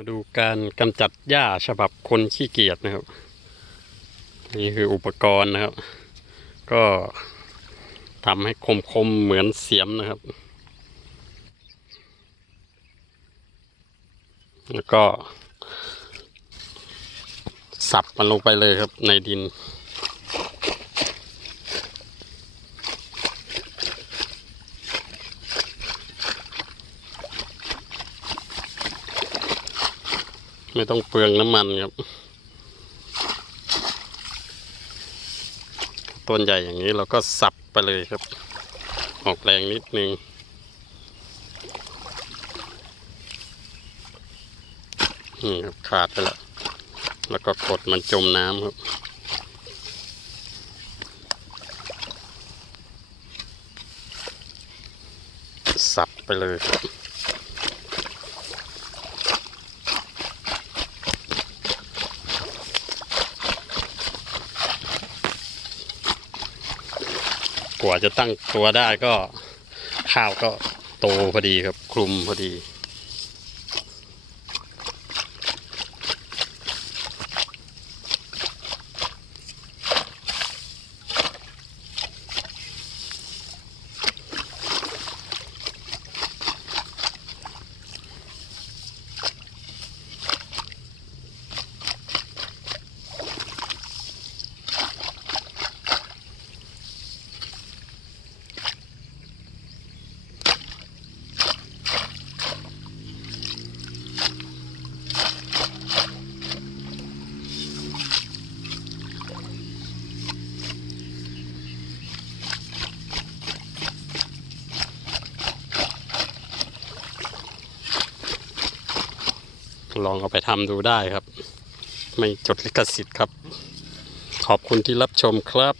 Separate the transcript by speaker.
Speaker 1: มาดูการกำจัดหญ้าฉบับคนขี้เกียจนะครับ นี่คืออุปกรณ์นะครับ ก็ทำให้คมๆเหมือนเสียมนะครับ แล้วก็ สับมันลงไปเลยครับในดิน ไม่ต้องเปลืองน้ำมันครับ ต้นใหญ่อย่างนี้เราก็สับไปเลยครับ ออกแรงนิดนึงนี่ครับขาดไปแล้ว แล้วก็กดมันจมน้ำครับสับไปเลยครับ ว่าจะตั้งตัวได้ก็ข้าวก็โตพอดีครับคลุมพอดี ลองเอาไปทำดูได้ครับ ไม่จดลิขสิทธิ์ครับ ขอบคุณที่รับชมครับ